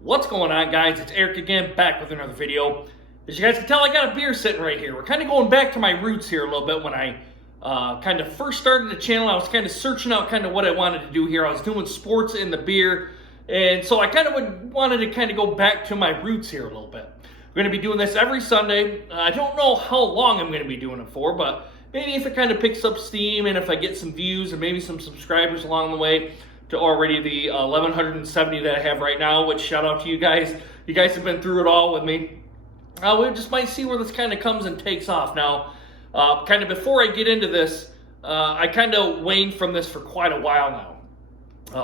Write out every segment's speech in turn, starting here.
What's going on, guys? It's Eric again, back with another video. As you guys can tell, I got a beer sitting right here. We're kind of going back to my roots here a little bit. When I kind of first started the channel, I was kind of searching out kind of what I wanted to do here. I was doing sports in the beer, and so I kind of wanted to kind of go back to my roots here a little bit. We're going to be doing this every Sunday. I don't know how long I'm going to be doing it for, but maybe if it kind of picks up steam and if I get some views and maybe some subscribers along the way, to already the 1,170 that I have right now, which shout out to you guys. You guys have been through it all with me. We just might see where this kind of comes and takes off. Now, kind of before I get into this, I kind of waned from this for quite a while now.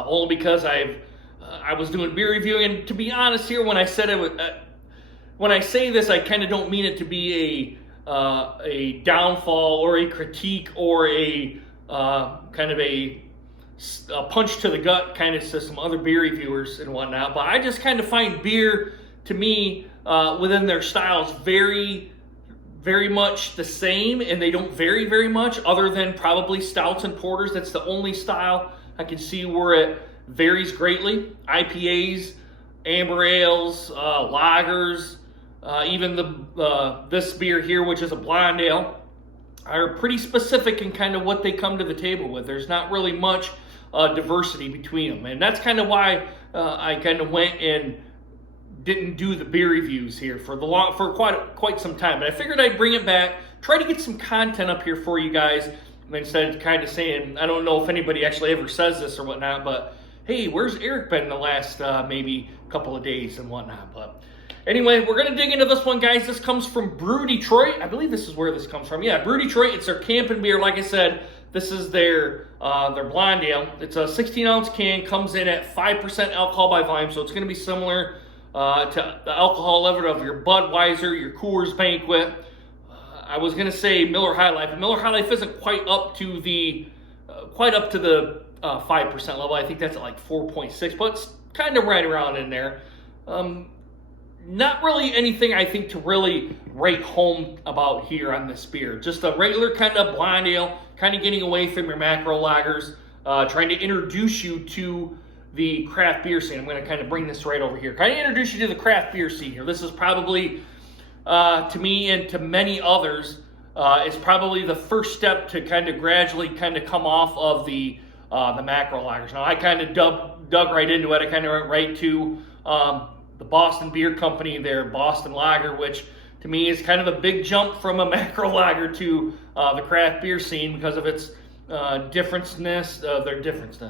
Only because I was doing beer reviewing, and to be honest here, when I said it, when I say this, I kind of don't mean it to be a downfall or a critique or a kind of a punch to the gut kind of to some other beer reviewers and whatnot, but I just kind of find beer, to me, within their styles very, very much the same, and they don't vary very much other than probably stouts and porters. That's the only style I can see where it varies greatly. IPAs, amber ales, lagers, even this beer here, which is a blonde ale, are pretty specific in kind of what they come to the table with. There's not really much diversity between them, and that's kind of why I kind of went and didn't do the beer reviews here for quite some time. But I figured I'd bring it back, try to get some content up here for you guys, instead of kind of saying, I don't know if anybody actually ever says this or whatnot, but hey, where's Eric been the last maybe couple of days and whatnot. But anyway, we're going to dig into this one, guys. This comes from Brew Detroit. I believe this is where this comes from. Yeah, Brew Detroit. It's their Campin beer. Like I said, this is their blonde ale. It's a 16-ounce can. Comes in at 5% alcohol by volume, so it's going to be similar to the alcohol level of your Budweiser, your Coors Banquet. I was going to say Miller High Life, but Miller High Life isn't quite up to the 5% level. I think that's at like 4.6, but it's kind of right around in there. Not really anything I think to really rate home about here on this beer. Just a regular kind of blonde ale, kind of getting away from your macro lagers, trying to introduce you to the craft beer scene. I'm going to kind of bring this right over here. Kind of introduce you to the craft beer scene here. This is probably, to me and to many others, is probably the first step to kind of gradually kind of come off of the macro lagers. Now, I kind of dug right into it. I kind of went right to the Boston Beer Company, their Boston Lager, which to me is kind of a big jump from a macro lager to the craft beer scene because of its differenceness. The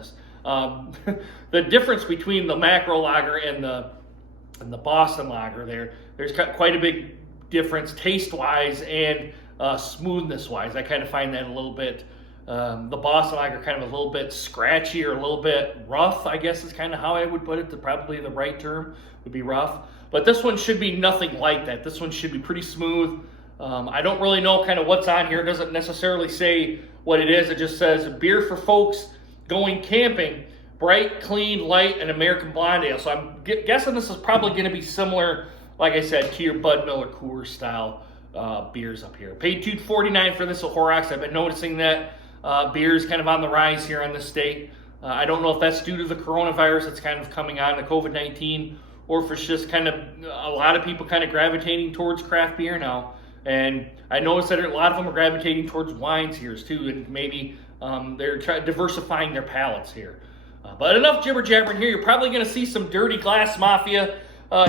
difference between the macro lager and the Boston Lager, there's quite a big difference taste-wise and smoothness-wise. I kind of find that a little bit. The Boston Lager kind of a little bit scratchy or a little bit rough, I guess is kind of how I would put it. Probably the right term would be rough. But this one should be nothing like that. This one should be pretty smooth. I don't really know kind of what's on here. It doesn't necessarily say what it is. It just says beer for folks going camping, bright, clean, light, and American blonde ale. So I'm guessing this is probably going to be similar, like I said, to your Bud Miller Coors style beers up here. Paid $2.49 for this at Horrocks. I've been noticing that beer is kind of on the rise here in this state. I don't know if that's due to the coronavirus that's kind of coming on, the COVID-19, or if it's just kind of a lot of people kind of gravitating towards craft beer now. And I noticed that a lot of them are gravitating towards wines here too, and maybe they're diversifying their palates here. But enough jibber jabbering here. You're probably going to see some dirty glass mafia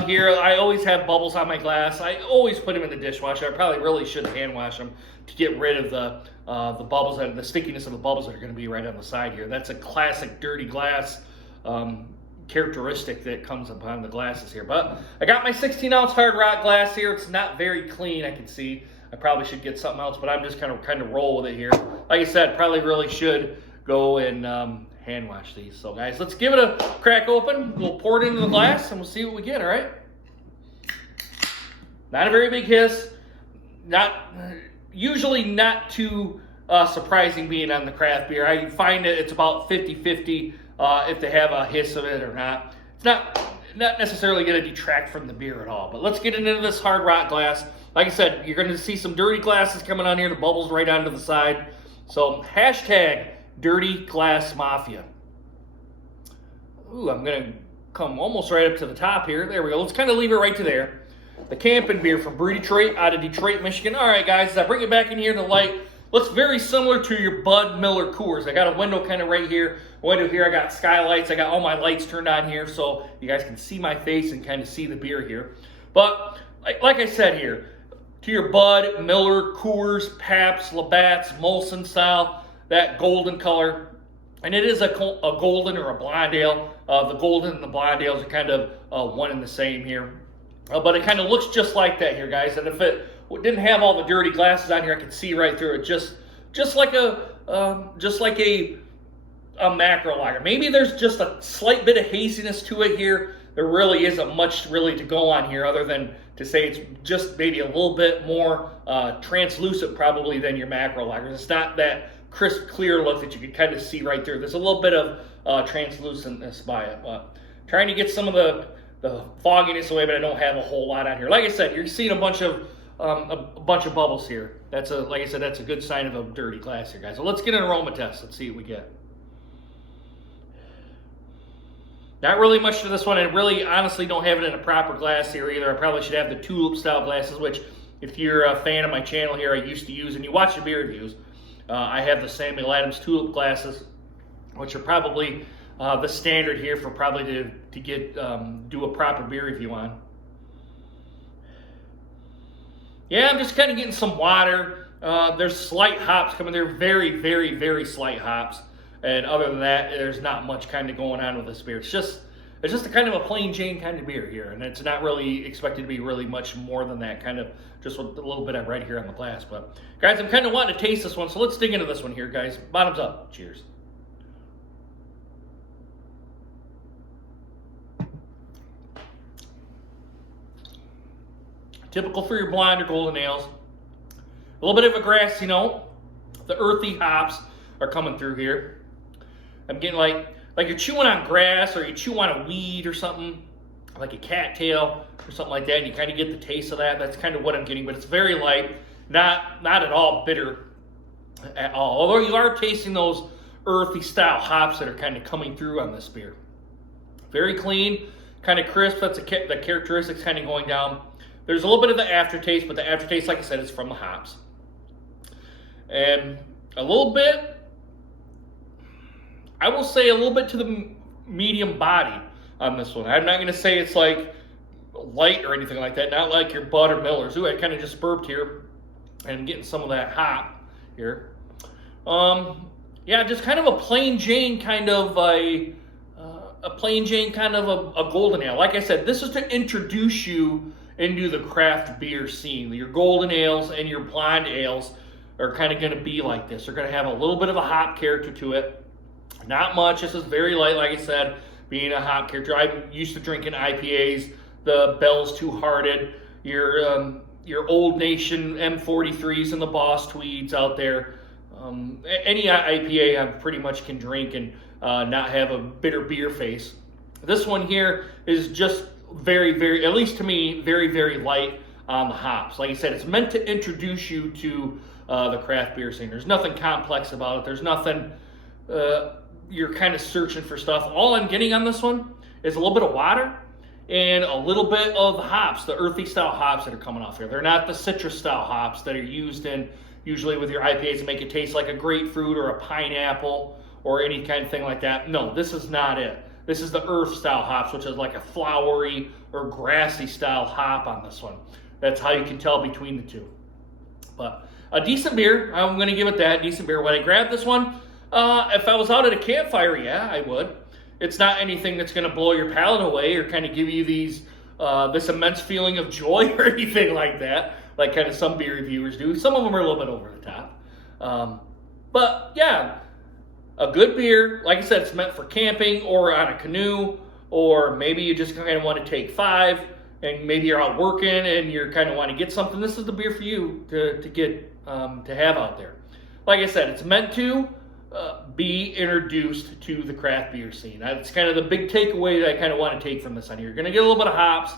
here. I always have bubbles on my glass. I always put them in the dishwasher. I probably really should hand wash them to get rid of the bubbles, and the stickiness of the bubbles that are going to be right on the side here. That's a classic dirty glass characteristic that comes upon the glasses here. But I got my 16-ounce Hard Rock glass here. It's not very clean, I can see. I probably should get something else, but I'm just kind of roll with it here. Like I said, probably really should go and hand wash these. So guys, let's give it a crack open. We'll pour it into the glass and we'll see what we get, all right? Not a very big hiss. Usually not too surprising being on the craft beer. I find that it's about 50-50 if they have a hiss of it or not. It's not necessarily going to detract from the beer at all. But let's get into this Hard Rock glass. Like I said, you're going to see some dirty glasses coming on here. The bubbles right onto the side. So hashtag Dirty Glass Mafia. Ooh, I'm going to come almost right up to the top here. There we go. Let's kind of leave it right to there. The Campin beer from Brew Detroit out of Detroit, Michigan. All right, guys, as I bring it back in here to the light, looks very similar to your Bud Miller Coors. I got a window kind of right here. Window here, I got skylights. I got all my lights turned on here so you guys can see my face and kind of see the beer here. But like I said here, to your Bud, Miller, Coors, Pabst, Labatt's, Molson style, that golden color. And it is a golden or a blonde ale. The golden and the blonde ales are kind of one and the same here. But it kind of looks just like that here, guys. And if it didn't have all the dirty glasses on here, I could see right through it. Just like a macro lager. Maybe there's just a slight bit of haziness to it here. There really isn't much really to go on here other than to say it's just maybe a little bit more translucent probably than your macro lagers. It's not that crisp, clear look that you can kind of see right through. There's a little bit of translucentness by it. But trying to get some of the fogginess away, but I don't have a whole lot on here. Like I said, you're seeing a bunch of bubbles here. Like I said, that's a good sign of a dirty glass here, guys. So let's get an aroma test. Let's see what we get. Not really much to this one. I really honestly don't have it in a proper glass here either. I probably should have the tulip style glasses, which if you're a fan of my channel here, I used to use, and you watch the beer reviews, I have the Samuel Adams tulip glasses, which are probably the standard here for probably to get do a proper beer review on. Yeah, I'm just kind of getting some water. There's slight hops coming there, very, very, very slight hops. And other than that, there's not much kind of going on with this beer. It's just a kind of a plain Jane kind of beer here, and it's not really expected to be really much more than that. Kind of just with a little bit of red here on the glass. But guys, I'm kind of wanting to taste this one, so let's dig into this one here, guys. Bottoms up. Cheers. Typical for your blonde or golden ales. A little bit of a grassy note. The earthy hops are coming through here. I'm getting like you're chewing on grass, or you chew on a weed or something, like a cattail or something like that, and you kind of get the taste of that. That's kind of what I'm getting, but it's very light, not at all bitter at all. Although you are tasting those earthy style hops that are kind of coming through on this beer. Very clean, kind of crisp. That's the characteristics kind of going down. There's a little bit of the aftertaste, but the aftertaste, like I said, is from the hops. And a little bit, I will say a little bit to the medium body on this one. I'm not going to say it's like light or anything like that. Not like your Bud or Millers. Ooh, I kind of just burped here. And I'm getting some of that hop here. Yeah, just kind of a plain Jane kind of a golden ale. Like I said, this is to introduce you into the craft beer scene. Your golden ales and your blonde ales are kind of going to be like this. They're going to have a little bit of a hop character to it. Not much. This is very light, like I said, being a hop character. I'm used to drinking IPAs, the Bell's Two Hearted, your Old Nation M43s and the Boss Tweeds out there. Any IPA I pretty much can drink and not have a bitter beer face. This one here is just very, very, at least to me, very, very light on the hops. Like I said, it's meant to introduce you to the craft beer scene. There's nothing complex about it. There's nothing you're kind of searching for stuff. All I'm getting on this one is a little bit of water and a little bit of the hops, the earthy style hops that are coming off here. They're not the citrus style hops that are used in usually with your IPAs to make it taste like a grapefruit or a pineapple or any kind of thing like that. No, this is not it. This is the earth style hops, which is like a flowery or grassy style hop on this one. That's how you can tell between the two. But a decent beer. I'm going to give it that. Decent beer. When I grabbed this one, if I was out at a campfire, yeah, I would. It's not anything that's going to blow your palate away or kind of give you this immense feeling of joy or anything like that, like kind of some beer reviewers do. Some of them are a little bit over the top. But yeah, a good beer. Like I said, it's meant for camping or on a canoe, or maybe you just kind of want to take 5 and maybe you're out working and you're kind of want to get something. This is the beer for you to get to have out there. Like I said, it's meant to be introduced to the craft beer scene. That's kind of the big takeaway that I kind of want to take from this on here. You're going to get a little bit of hops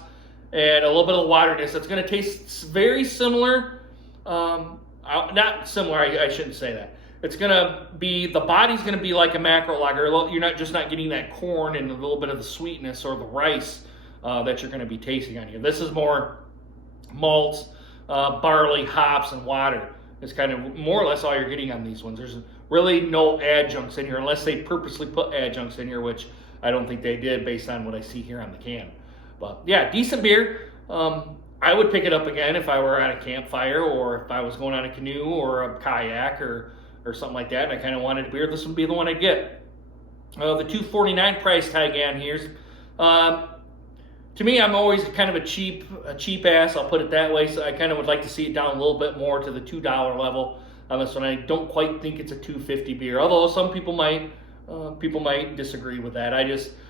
and a little bit of waterness. It's going to taste very similar. Not similar, I shouldn't say that. It's gonna be, the body's gonna be like a macro lager. You're not getting that corn and a little bit of the sweetness or the rice that you're gonna be tasting on here. This is more malts, barley, hops, and water. It's kind of more or less all you're getting on these ones. There's really no adjuncts in here unless they purposely put adjuncts in here, which I don't think they did based on what I see here on the can. But yeah, decent beer. I would pick it up again if I were at a campfire or if I was going on a canoe or a kayak or something like that, and I kind of wanted a beer. This would be the one I'd get. The $2.49 price tag on here's. To me, I'm always kind of a cheap ass, I'll put it that way, so I kind of would like to see it down a little bit more to the $2 level on this one. I don't quite think it's a $2.50 beer, although some people might disagree with that.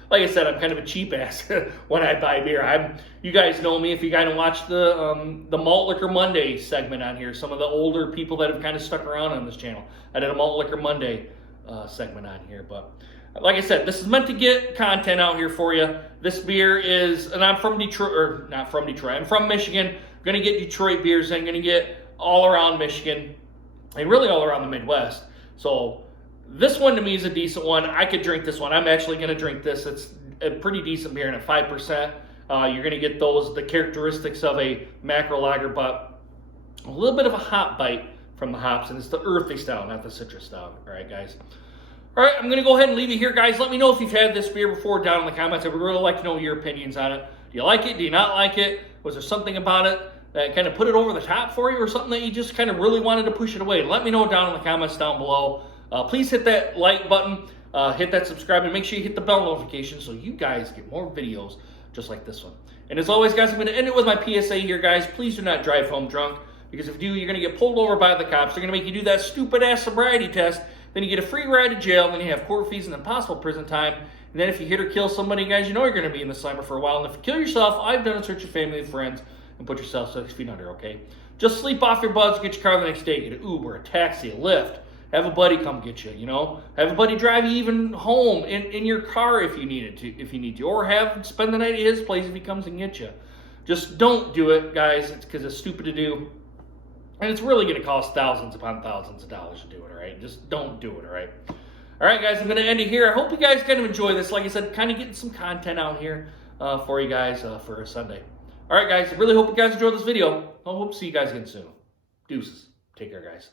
Like I said, I'm kind of a cheap ass when I buy beer. You guys know me if you kind of watch the Malt Liquor Monday segment on here. Some of the older people that have kind of stuck around on this channel. I did a Malt Liquor Monday segment on here, but like I said, this is meant to get content out here for you. This beer is, and I'm from Detroit, or not from Detroit, I'm from Michigan. I'm going to get Detroit beers. I'm going to get all around Michigan and really all around the Midwest. So this one to me is a decent one. I could drink this one. I'm actually going to drink this. It's a pretty decent beer, and at 5%, you're going to get the characteristics of a macro lager, but a little bit of a hop bite from the hops, and it's the earthy style, not the citrus style. All right, guys. All right, I'm going to go ahead and leave it here, guys. Let me know if you've had this beer before down in the comments. I would really like to know your opinions on it. Do you like it? Do you not like it? Was there something about it that kind of put it over the top for you, or something that you just kind of really wanted to push it away? Let me know down in the comments down below. Please hit that like button, hit that subscribe, and make sure you hit the bell notification so you guys get more videos just like this one. And as always, guys, I'm going to end it with my PSA here, guys. Please do not drive home drunk, because if you do, you're going to get pulled over by the cops. They're going to make you do that stupid-ass sobriety test. Then you get a free ride to jail, then you have court fees and then possible prison time. And then if you hit or kill somebody, guys, you know you're going to be in the slammer for a while. And if you kill yourself, all you've done is hurt your family and friends and put yourself 6 feet under, okay? Just sleep off your butts, get your car the next day, get an Uber, a taxi, a Lyft. Have a buddy come get you, you know? Have a buddy drive you even home in your car if you need to. Or spend the night at his place if he comes and gets you. Just don't do it, guys. It's because it's stupid to do. And it's really going to cost thousands upon thousands of dollars to do it, all right? Just don't do it, all right? All right, guys, I'm going to end it here. I hope you guys kind of enjoy this. Like I said, kind of getting some content out here for you guys for a Sunday. All right, guys, I really hope you guys enjoyed this video. I hope to see you guys again soon. Deuces. Take care, guys.